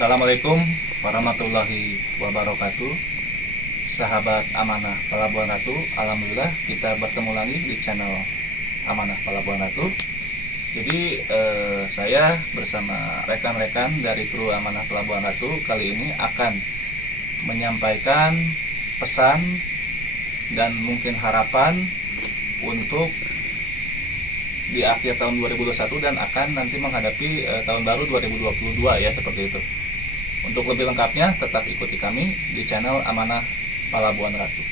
Assalamualaikum warahmatullahi wabarakatuh. Sahabat Amanah Pelabuhan Ratu, alhamdulillah kita bertemu lagi di channel Amanah Pelabuhan Ratu. Jadi saya bersama rekan-rekan dari kru Amanah Pelabuhan Ratu kali ini akan menyampaikan pesan dan mungkin harapan untuk di akhir tahun 2021 dan akan nanti menghadapi tahun baru 2022 ya, seperti itu. Untuk lebih lengkapnya tetap ikuti kami di channel Amanah Pelabuhan Ratu.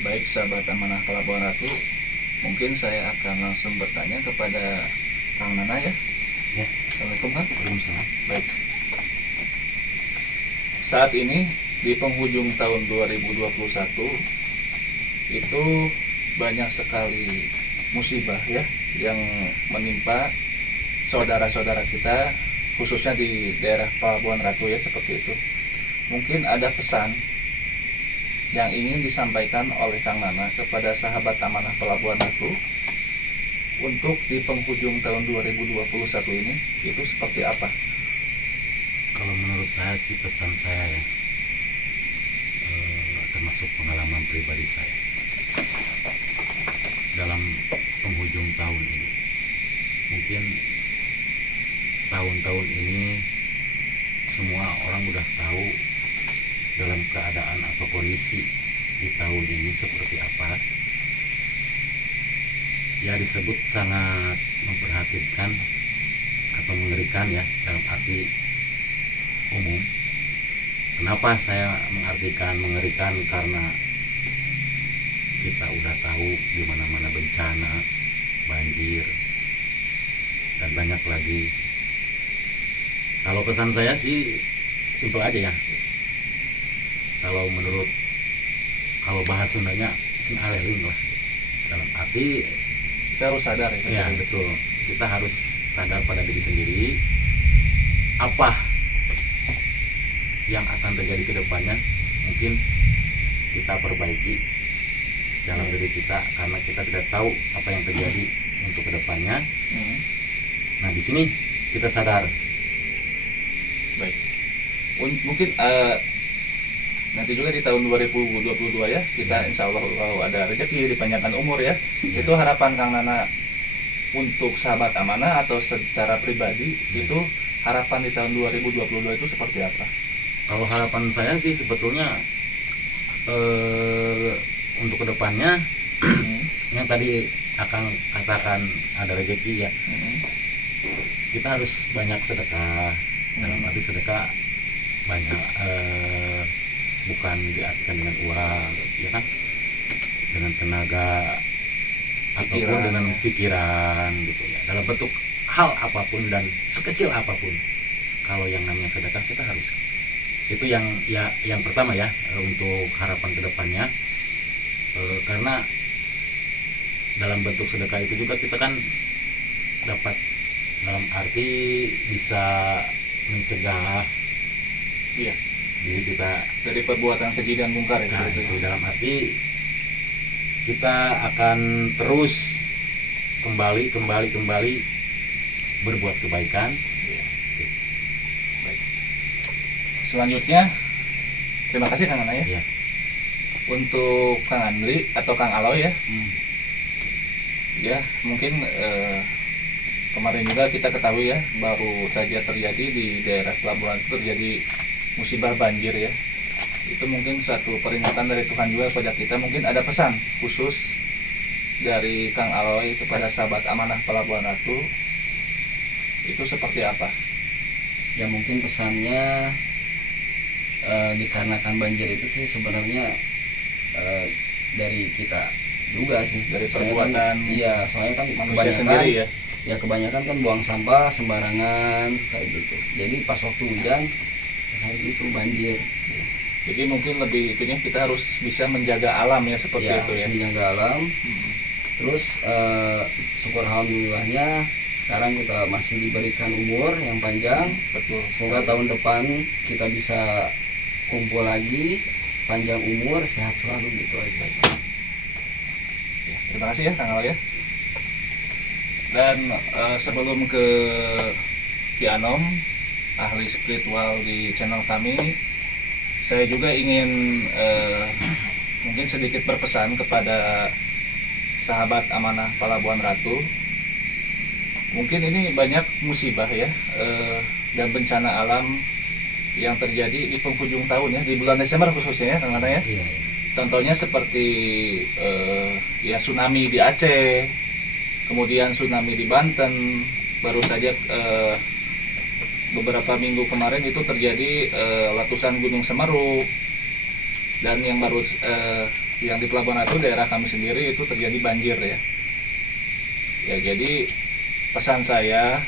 Baik sahabat Amanah Pelabuhan Ratu, mungkin saya akan langsung bertanya kepada Kang Nana ya. Ya. Assalamualaikum Kang. Waalaikumsalam. Baik. Saat ini di penghujung tahun 2021 itu banyak sekali musibah ya yang menimpa saudara-saudara kita khususnya di daerah Pelabuhan Ratu ya, seperti itu. Mungkin ada pesan yang ingin disampaikan oleh Kang Nana kepada sahabat Amanah Pelabuhan Ratu untuk di penghujung tahun 2021 ini itu seperti apa? Kalau menurut saya sih, pesan saya ya, termasuk pengalaman pribadi saya dalam penghujung tahun ini. Mungkin tahun-tahun ini semua orang udah tahu dalam keadaan atau kondisi di tahun ini seperti apa. Ya, disebut sangat memprihatinkan atau mengerikan ya, dalam arti umum. Kenapa saya mengartikan mengerikan? Karena kita udah tahu di mana-mana bencana, banjir, dan banyak lagi. Kalau pesan saya sih simpel aja ya. Kalau bahasa Sundanya sin aleling lah. Dalam arti Kita harus sadar ya. Ya betul. Kita harus sadar pada diri sendiri apa yang akan terjadi ke depannya. Mungkin kita perbaiki dalam diri kita, karena kita tidak tahu apa yang terjadi untuk ke depannya. Nah, di sini kita sadar. Baik. Mungkin nanti juga di tahun 2022 ya, kita insya Allah kalau ada rezeki dipanjangkan umur ya. Itu harapan Kang Nana untuk sahabat Amanah atau secara pribadi itu harapan di tahun 2022 itu seperti apa? Kalau harapan saya sih sebetulnya untuk kedepannya yang tadi akan katakan ada rezeki ya, kita harus banyak sedekah. Dalam arti sedekah banyak, bukan diartikan dengan uang ya kan, dengan tenaga ataupun dengan pikiran gitu ya, dalam bentuk hal apapun dan sekecil apapun. Kalau yang namanya sedekah kita harus, itu yang pertama ya, untuk harapan kedepannya. Karena dalam bentuk sedekah itu juga kita kan dapat, dalam arti bisa mencegah Iya, diri kita dari perbuatan keji dan mungkar ya. Nah, Gitu itu ya. dalam arti kita akan terus kembali berbuat kebaikan. Iya. Baik. Selanjutnya, terima kasih Kang Nana ya. Ya. Untuk Kang Andri atau Kang Aloy ya. Ya, mungkin kemarin juga kita ketahui ya, baru saja terjadi di daerah Pelabuhan itu terjadi musibah banjir ya. Itu mungkin satu peringatan dari Tuhan juga kepada kita. Mungkin ada pesan khusus dari Kang Aloy kepada sahabat Amanah Pelabuhan Ratu itu seperti apa? Ya, mungkin pesannya dikarenakan banjir itu sih sebenarnya dari kita juga sih, Dari soalnya perbuatan kan, iya, soalnya kan manusia sendiri ya. ya kebanyakan kan buang sampah sembarangan kayak gitu. Jadi pas waktu hujan kayak gitu banjir. Jadi mungkin lebih itunya kita harus bisa menjaga alam ya, seperti Ya, itu harus ya. menjaga alam. Terus syukur alhamdulillahnya sekarang kita masih diberikan umur yang panjang. Betul. Semoga tahun depan kita bisa kumpul lagi, panjang umur, sehat selalu gitu aja. Ya, terima kasih ya Kang Aloy ya. Dan sebelum ke Ki Anom, ahli spiritual di channel kami, saya juga ingin mungkin sedikit berpesan kepada sahabat amanah Palabuhan Ratu. Mungkin ini banyak musibah ya, dan bencana alam yang terjadi di penghujung tahun ya, di bulan Desember khususnya ya Kang Ana ya. Iya. Contohnya seperti ya tsunami di Aceh, kemudian tsunami di Banten, baru saja beberapa minggu kemarin itu terjadi letusan Gunung Semeru, dan yang baru yang di Pelabuhan Ratu daerah kami sendiri itu terjadi banjir ya. Ya jadi pesan saya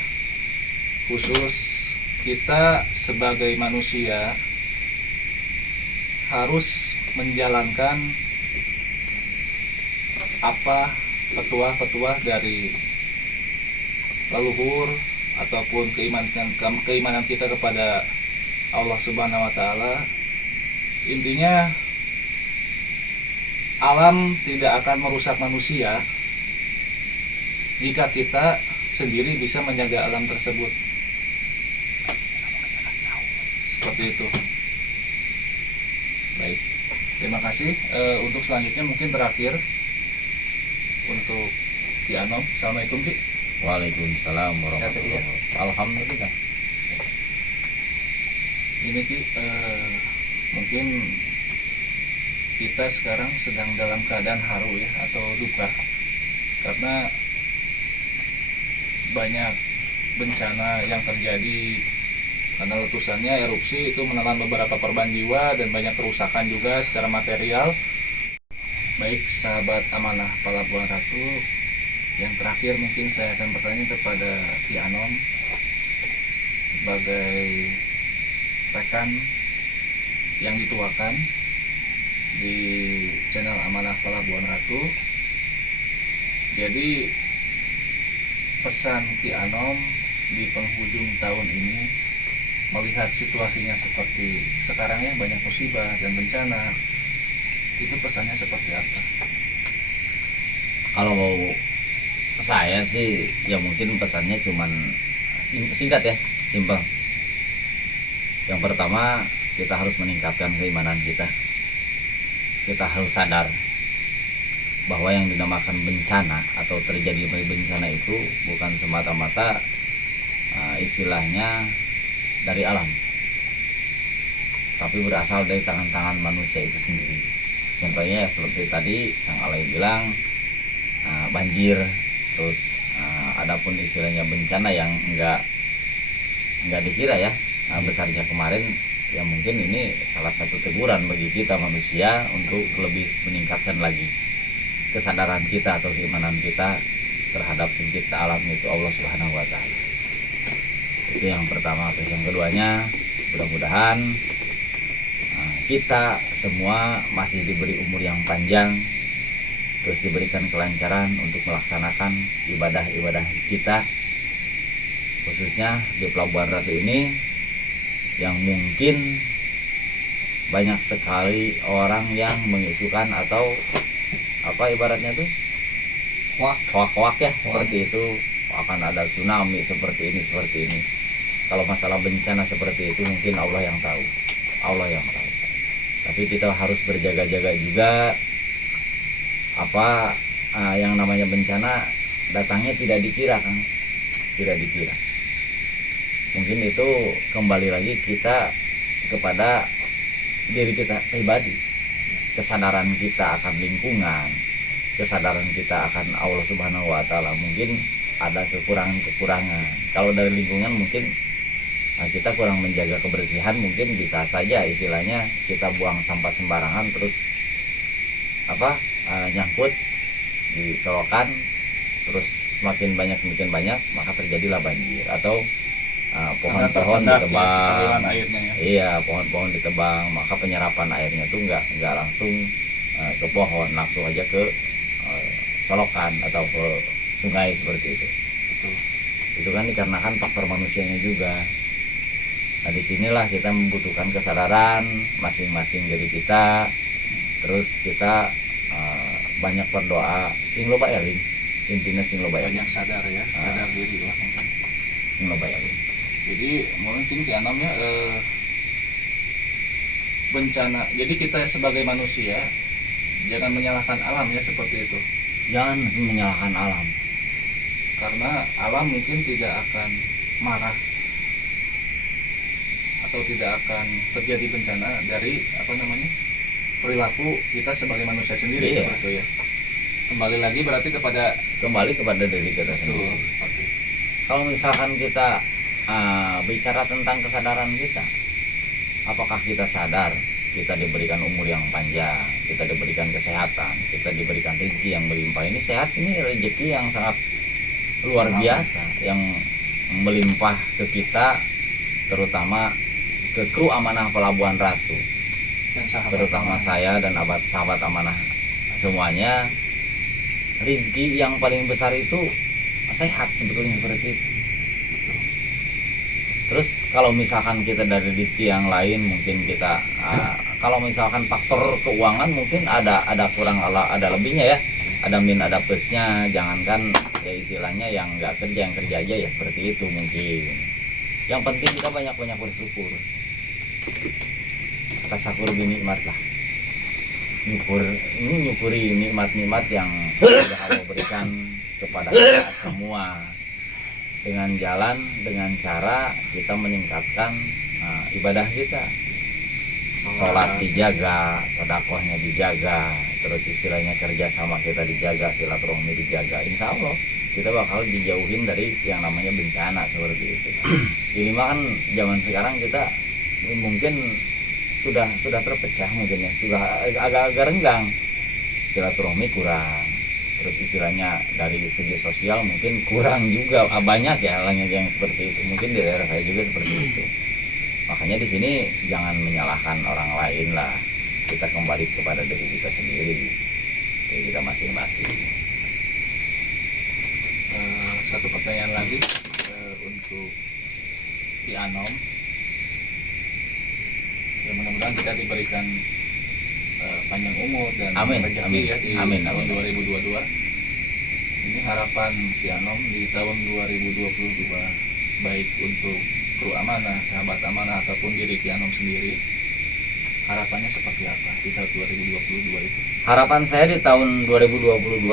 khusus, kita sebagai manusia harus menjalankan apa petuah-petuah dari leluhur ataupun keimanan kita kepada Allah Subhanahu wa taala. Intinya alam tidak akan merusak manusia jika kita sendiri bisa menjaga alam tersebut. Seperti itu. Baik, terima kasih. Untuk selanjutnya mungkin terakhir untuk Ki Anom. Assalamualaikum Ki. Waalaikumsalam warahmatullahi wabarakatuh. Alhamdulillah. Ini Ki, mungkin kita sekarang sedang dalam keadaan haru ya, atau duka, karena banyak bencana yang terjadi karena letusannya, erupsi itu menelan beberapa korban jiwa dan banyak kerusakan juga secara material. Baik sahabat amanah Palabuhan Ratu, yang terakhir mungkin saya akan bertanya kepada Ki Anom sebagai rekan yang dituakan di channel Amanah Palabuhan Ratu. Jadi pesan Ki Anom di penghujung tahun ini, melihat situasinya seperti sekarang ya, banyak musibah dan bencana, itu pesannya seperti apa? Kalau saya sih ya mungkin pesannya cuman singkat ya, simpel. Yang pertama, kita harus meningkatkan keimanan kita. Kita harus sadar bahwa yang dinamakan bencana atau terjadi bencana itu bukan semata-mata istilahnya dari alam, tapi berasal dari tangan-tangan manusia itu sendiri. Contohnya ya seperti tadi yang Alay bilang, banjir, terus adapun istilahnya bencana yang enggak dikira ya besarnya kemarin, ya mungkin ini salah satu teguran bagi kita manusia untuk lebih meningkatkan lagi kesadaran kita atau keimanan kita terhadap pencipta alam, itu Allah Subhanahu wa taala. Itu yang pertama. Terus yang keduanya, mudah-mudahan kita semua masih diberi umur yang panjang, terus diberikan kelancaran untuk melaksanakan ibadah-ibadah kita, khususnya di Pelabuhan Ratu ini, yang mungkin banyak sekali orang yang mengisukan atau apa ibaratnya tuh hoak-hoak ya, seperti itu akan ada tsunami seperti ini. Kalau masalah bencana seperti itu mungkin Allah yang tahu. Tapi kita harus berjaga-jaga juga. Yang namanya bencana datangnya tidak dikira, Kang. Tidak dikira. Mungkin itu kembali lagi kita kepada diri kita pribadi. Kesadaran kita akan lingkungan, kesadaran kita akan Allah Subhanahu wa taala. Mungkin ada kekurangan. Kalau dari lingkungan mungkin kita kurang menjaga kebersihan, mungkin bisa saja istilahnya kita buang sampah sembarangan, terus nyangkut di selokan, terus semakin banyak maka terjadilah banjir. Atau pohon-pohon ditebang, iya, pohon-pohon ditebang, maka penyerapan airnya tuh nggak langsung ke pohon, langsung aja ke selokan atau ke sungai seperti itu. Itu kan dikarenakan faktor manusianya juga. Nah, disinilah kita membutuhkan kesadaran masing-masing dari kita. Terus kita banyak berdoa, sing loba eling. intinya sing loba banyak sadar ya, sadar diri lah mungkin. sing loba eling. Jadi mungkin di anamnya bencana. Jadi kita sebagai manusia jangan menyalahkan alam ya, seperti itu. Jangan menyalahkan alam. Karena alam mungkin tidak akan marah atau tidak akan terjadi bencana dari perilaku kita sebagai manusia sendiri. Iya. Seperti itu ya. Kembali lagi berarti kepada Diri kita sendiri. seperti itu. Kalau misalkan kita bicara tentang kesadaran kita, apakah kita sadar kita diberikan umur yang panjang, kita diberikan kesehatan, kita diberikan rezeki yang melimpah. Ini sehat, ini rezeki yang sangat luar biasa yang melimpah ke kita, terutama ke kru Amanah Pelabuhan Ratu, Dan sahabat terutama amanah. saya dan sahabat Amanah semuanya. Rezeki yang paling besar itu sehat, sebetulnya seperti itu. Terus kalau misalkan kita dari rezeki yang lain, mungkin kita kalau misalkan faktor keuangan mungkin ada kurang, ada lebihnya ya, ada min ada plusnya. Jangankan ya istilahnya yang nggak kerja, yang kerja aja ya seperti itu mungkin. Yang penting kita banyak bersyukur. Tasakur binikmat lah, nyukuri nikmat-nikmat yang sudah Allah berikan kepada kita semua, dengan cara kita meningkatkan ibadah kita, sholat dijaga, sedekahnya dijaga, terus istilahnya kerja sama kita dijaga, silaturahmi dijaga. Insya Allah kita bakal dijauhin dari yang namanya bencana seperti itu. Ini mah kan zaman sekarang kita mungkin sudah terpecah, mungkin ya sudah agak-agak renggang, silaturahmi kurang, terus istilahnya dari segi sosial mungkin kurang juga, banyak ya halnya yang seperti itu. Mungkin di daerah saya juga seperti itu. Makanya di sini jangan menyalahkan orang lain lah, kita kembali kepada diri kita sendiri, diri kita masing-masing. Satu pertanyaan lagi untuk Ki Anom. Ya mudah-mudahan kita diberikan panjang umur dan Amin, rezeki amin, ya di amin, tahun amin. 2022. Ini harapan Ki Anom di tahun 2022, baik untuk kru Amanah, sahabat Amanah ataupun diri Ki Anom sendiri. Harapannya seperti apa di tahun 2022 itu? Harapan saya di tahun 2022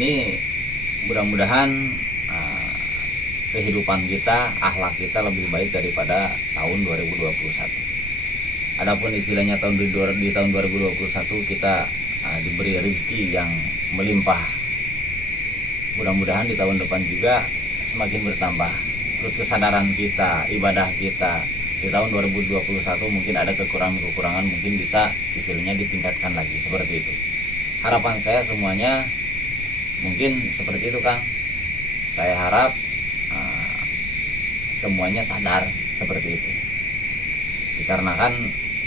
ini mudah-mudahan kehidupan kita, akhlak kita lebih baik daripada tahun 2021. Adapun istilahnya di tahun 2021 kita diberi rezeki yang melimpah. Mudah-mudahan di tahun depan juga semakin bertambah. Terus kesadaran kita, ibadah kita di tahun 2021 mungkin ada kekurangan-kekurangan, mungkin bisa istilahnya ditingkatkan lagi seperti itu. Harapan saya semuanya mungkin seperti itu, Kang. Saya harap semuanya sadar seperti itu. Dikarenakan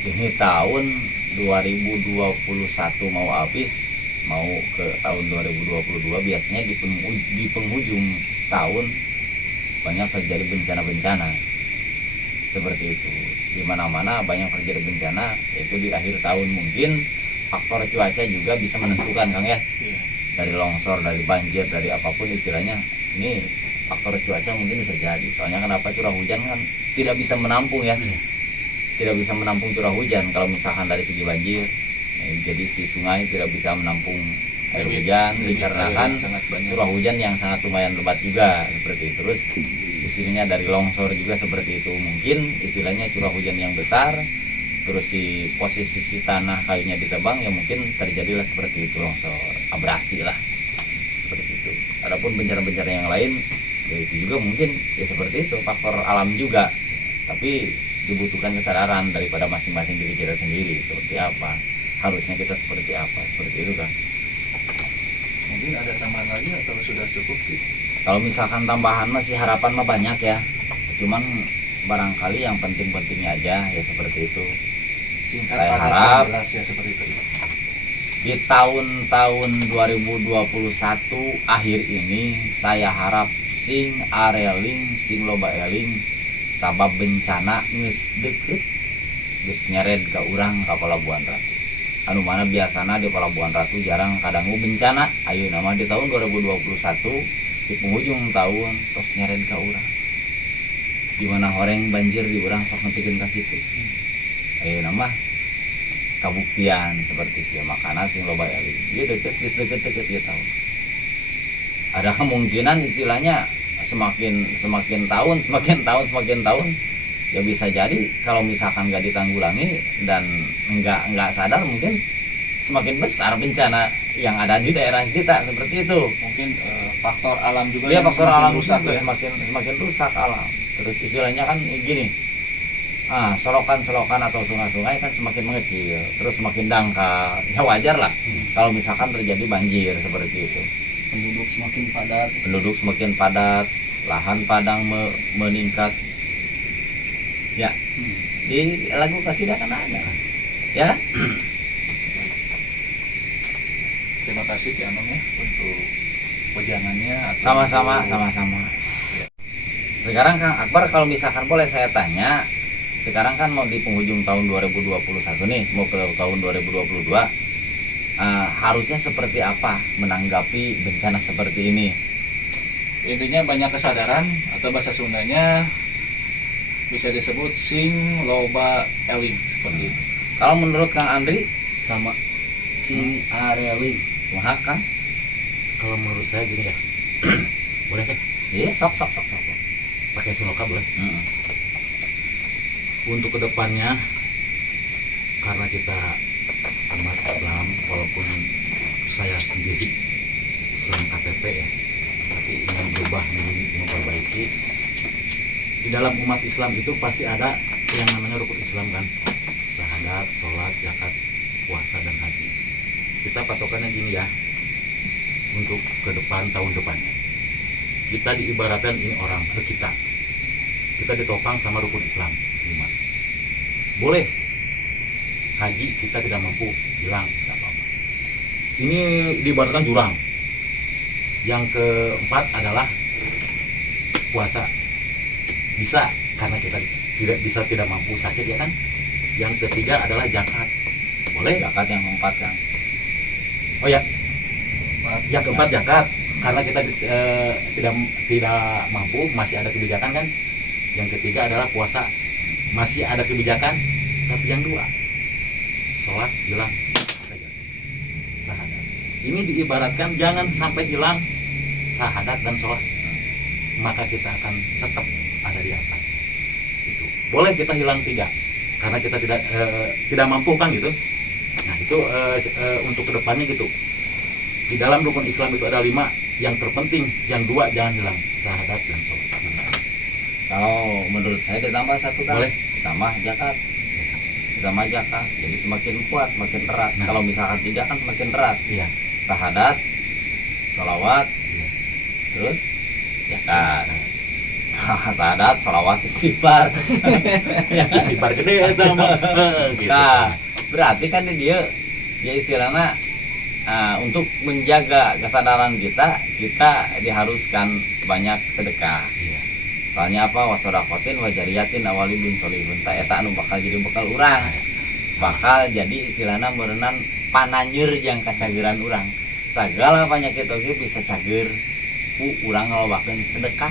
ini tahun 2021 mau habis, mau ke tahun 2022, biasanya di penghujung tahun banyak terjadi bencana-bencana seperti itu. Di mana-mana banyak terjadi bencana, itu di akhir tahun. Mungkin faktor cuaca juga bisa menentukan, Kang ya. Iya. Dari longsor, dari banjir, dari apapun istilahnya, ini faktor cuaca mungkin bisa jadi. Soalnya kenapa, curah hujan kan tidak bisa menampung ya, tidak bisa menampung curah hujan. Kalau misalkan dari segi banjir, jadi si sungai tidak bisa menampung air hujan, dikarenakan curah hujan yang sangat lumayan lebat juga seperti itu. Terus istilahnya dari longsor juga seperti itu. Mungkin istilahnya curah hujan yang besar, terus si posisi si tanah kayunya ditebang, ya mungkin terjadilah seperti itu, longsor, abrasi lah seperti itu. Adapun bencana-bencana yang lain, ya itu juga mungkin ya seperti itu, faktor alam juga. Tapi dibutuhkan kesadaran daripada masing-masing diri kita sendiri, seperti apa harusnya kita, seperti apa, seperti itu kan. Mungkin ada tambahan lagi atau sudah cukup gitu? Kalau misalkan tambahan masih harapan mah banyak ya, cuman barangkali yang penting-pentingnya aja ya seperti itu. Singkat Saya padat harap jelas ya, seperti itu. di tahun 2021 akhir ini, saya harap sing areling, sing loba eling, sabab bencana geus deket, geus nyered ka urang ka Pelabuhan Ratu. anu mana biasana di Pelabuhan Ratu jarang kadangu bencana. Ayeuna mah di tahun 2021 di penghujung tahun tos nyeren ka urang. Di mana horeng banjir di urang sok nepikeun ka kitu. Ayeuna mah kabuktian seperti itu. Makana sing loba eling. Ieu deukeut geus deukeut ieu tahun. Ada kemungkinan istilahnya semakin tahun ya bisa jadi kalau misalkan nggak ditanggulangi dan nggak sadar mungkin semakin besar bencana yang ada di daerah kita seperti itu. Mungkin faktor alam juga Ya yang faktor semakin alam rusak juga ya. semakin rusak alam. Terus istilahnya kan gini, selokan atau sungai-sungai kan semakin mengecil, terus semakin dangkal. Ya wajar lah kalau misalkan terjadi banjir seperti itu. Penduduk semakin padat, lahan padang meningkat. Ya, di lagu Kasida kan ada, ya. Terima kasih Ki Anom ya untuk wejangannya. Sama-sama. Sekarang Kang Akbar, kalau misalkan boleh saya tanya, sekarang kan mau di penghujung tahun 2021 nih, mau ke tahun 2022, harusnya seperti apa menanggapi bencana seperti ini? Intinya banyak kesadaran, atau bahasa Sundanya bisa disebut sing loba eling seperti itu. Kalau menurut Kang Andri, sama sing areli kumaha Kang? Kalau menurut saya gini ya, boleh kan Iya, sok. pakai sunoka boleh. Mm-mm. Untuk kedepannya, karena kita umat Islam, walaupun saya sendiri Islam KTP ya, tapi ingin berubah menjadi memperbaiki. Di dalam umat Islam itu pasti ada yang namanya rukun Islam kan, syahadat, sholat, zakat, puasa dan haji. Kita patokannya gini ya, untuk ke depan tahun depannya. Kita diibaratkan ini orang ke kita ditopang sama rukun Islam 5. Boleh haji kita tidak mampu, hilang, tidak apa-apa. Ini diibaratkan jurang. Yang keempat adalah puasa, bisa karena kita tidak mampu sakit ya kan. Yang ketiga adalah zakat, boleh. Zakat yang keempat Kang. Oh ya, yang keempat zakat karena kita tidak mampu, masih ada kebijakan kan. Yang ketiga adalah puasa, masih ada kebijakan. Tapi yang dua, sholat hilang, syahadat. Ini diibaratkan jangan sampai hilang syahadat dan sholat, maka kita akan tetap ada di atas. Itu boleh kita hilang 3 karena kita tidak mampu kan gitu. Nah itu untuk kedepannya gitu. Di dalam rukun Islam itu ada 5, yang terpenting yang 2 jangan hilang, syahadat dan sholat. Kalau menurut saya ditambah 1 Kang. Boleh. Ditambah zakat. Jadi semakin kuat, semakin erat. Nah. Kalau misalkan 3 kan semakin erat. Iya. Syahadat, sholawat, Iya. terus zakat. Syahadat, sholawat, istighfar. Yang istighfar gede itu mah. Gitu. Nah, berarti kan dia istilahnya untuk menjaga kesadaran kita diharuskan banyak sedekah. Iya. Soalnya apa? Wasodakotin wajariyatin awalidun solihun ta eta anu bakal jadi bekal urang. Bakal jadi istilahna meureunnan pananyeur jeung kacageran urang. Sagala penyakit oge bisa cager ku urang ngalobakeun sedekah.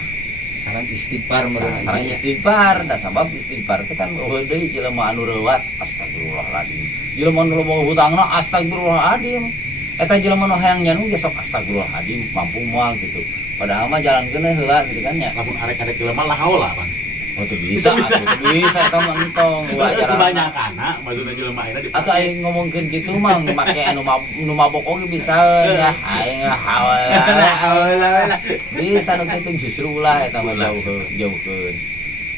saran istighfar meureun Sareng istighfar, da sabab istighfar teh kan eueuh deui jelema anu reuwas, astagfirullahaladzim. Jelema anu loba hutangna astagfirullahaladzim. Eta jelema nu hayang nyanu ge sok astagfirullahaladzim, mampu moal gitu. Padahal mah jalankeun heula gitu kan ya. Lamun arek-arek jelema lah haula Bang. Oh tuh bisa, atuh bisa eta mah entong wajar. Kebanyakan maksudnya jelema ayeuna Atau aing ngomongkeun gitu mah make anu mabok oge bisa nya aing haula. Bisa nu kitu justru ulah eta mah jauhkeun.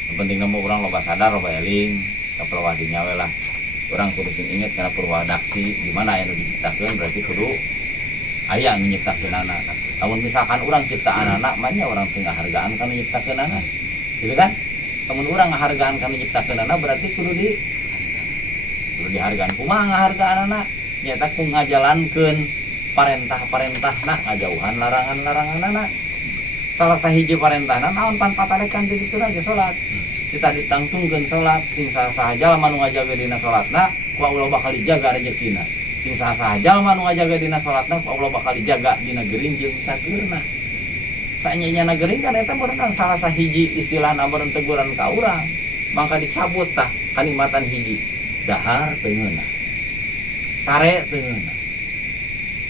Yang penting nemu urang loba sadar loba eling kaprewah di nyawe lah. Urang kudu sing inget kana purwadaksi di mana anu diciptakeun berarti kudu aya anu nyiptakeunana. Namun misalkan urang ciptaan anak mah nya urang teu ngahargaan kana nyiptakeunana. Gitu kan? Namun urang ngahargaan kana nyiptakeunana berarti kudu dihargaan. Kumaha ngahargaan anak? Nyata ku ngajalankeun parentah-parentahna, ngajauhan larangan-laranganna. Salah sahiji parentahna naon pan patalekan di ditu aja salat. Kita ditangtungkeun salat sing saha-saha jalma nu ngajaga dina salatna, ku Allah bakal dijaga rezekina. sing sah-sah jalma nu ngajaga dina salatna Allah bakal dijaga dina geuring jeung cageurna. Saenyanya geuring kan eta berenang salah sahiji istilahna meureun teguran ka urang. Mangka dicabut tah kanikmatan hiji. Dahar teungeunna. Sare teungeunna.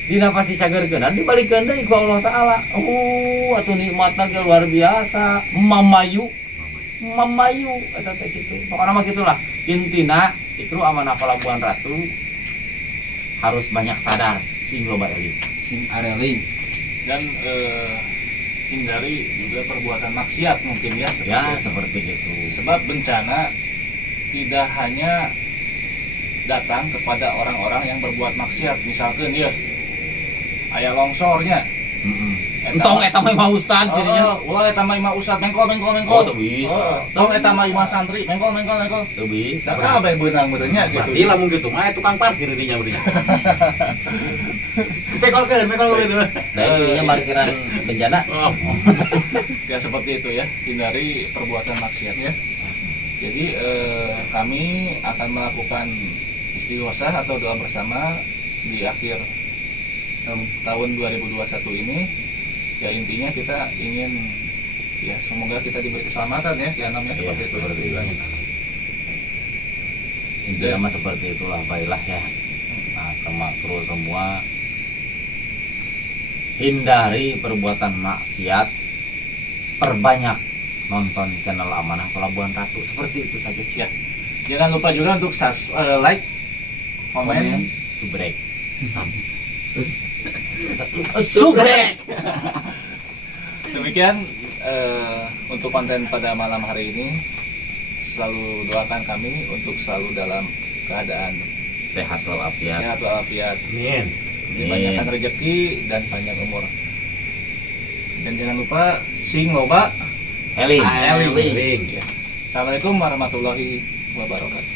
Dina pasti cageurkeunna dibalikeun deui ku Allah taala. Atuh nikmatna ge luar biasa. Mamayu eta teh kitu. Pokona mah kitulah. Intina Ikru Amanah Pelabuhan Ratu harus banyak sadar sing loba eling. Sing areling. Dan hindari juga perbuatan maksiat mungkin ya. Ya itu. seperti itu. Sebab bencana tidak hanya datang kepada orang-orang yang berbuat maksiat. Misalkan ya aya longsornya. Entong eta mah ustad jadinya. Ulah eta mah imah ustad mengkol. Oh, teu bisa. Tong eta mah imah santri mengkol. Teu bisa. Da kabeh beunang beureunya gitu. berarti lamun gitu mah tukang parkir dinya beureung. Pekolkeun gitu. Da jadinya parkiran bencana. Oh. Ya seperti itu ya, hindari perbuatan maksiat ya. Jadi kami akan melakukan istighosa atau doa bersama di akhir tahun 2021 ini. Ya intinya kita ingin ya semoga kita diberi keselamatan ya, namanya Iya, seperti itu. seperti itu. Intinya mah seperti itulah baiklah ya. Nah, sama kru semua hindari perbuatan maksiat, perbanyak nonton channel Amanah Pelabuhan Ratu. Seperti itu saja. Ya. Jangan lupa juga untuk like, komen, subrek. Subrek. Demikian untuk konten pada malam hari ini. Selalu doakan kami untuk selalu dalam keadaan Sehat walafiat. sehat walafiat, Amin. dibanyakkan rezeki dan panjang umur. Dan jangan lupa sing loba Eling. eling. Eling. Ya. Assalamualaikum warahmatullahi wabarakatuh.